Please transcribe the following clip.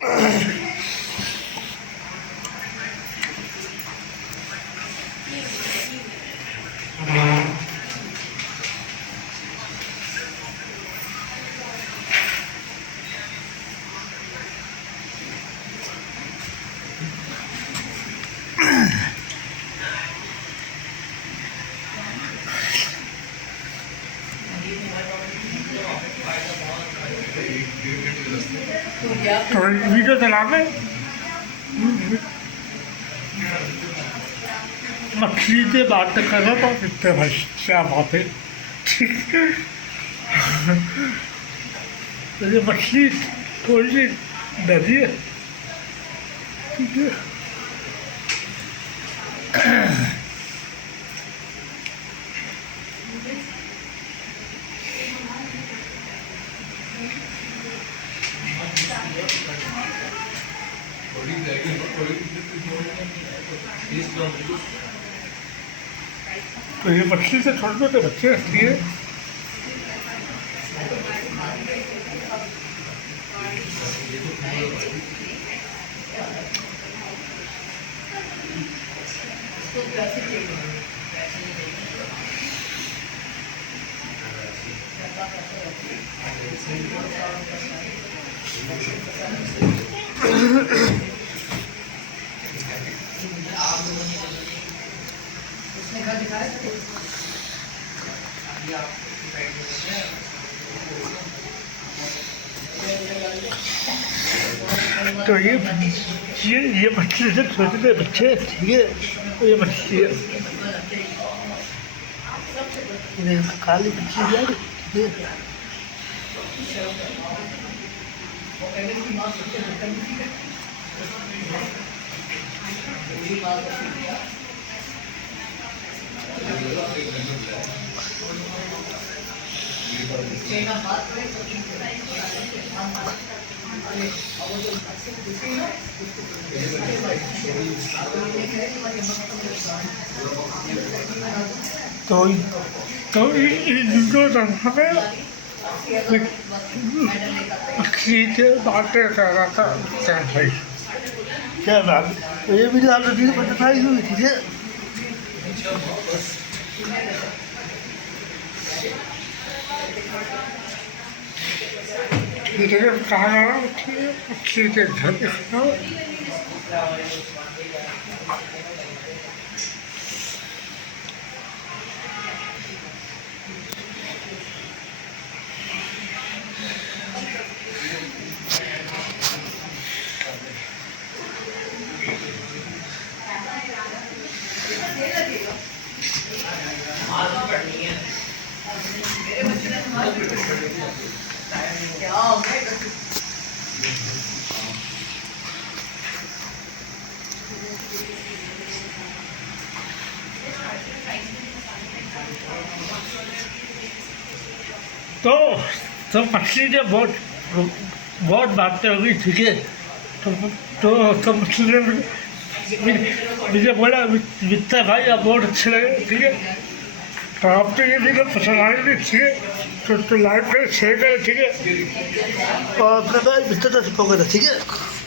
तो वीडियो चला के मछली से बात करो तो कितने भाई क्या बात है। ठीक है, तो ये मछली थोड़ी सी डरी है। ठीक है, तो ये मछली से छोटे छोटे बच्चे रखती है। तो ये मछली से छोटे छोटे बच्चे, ठीक है, तो ये मछली है, ये काली मछली है, ठीक है। तो इनको हमें मछली से बातें कर रहा था क्या भाई, क्या बात। तो ये वीडियो आप लोग बताई हुई, ठीक है। ठीक है, कहाँ जा रहा हूँ, ठीक है, मछली के घर पे खड़ा हूँ। तो मछली ने बहुत बातें होगी, ठीक है। तो मछली ने मुझे बोला मित्र भाई आप बहुत अच्छे लगे, ठीक है। तो आपको ये वीडियो पसंद आई थी, ठीक है, तो लाइक करें, शेयर करें, ठीक है, और अपने भाई मित्रता सिखाओगे, ठीक है।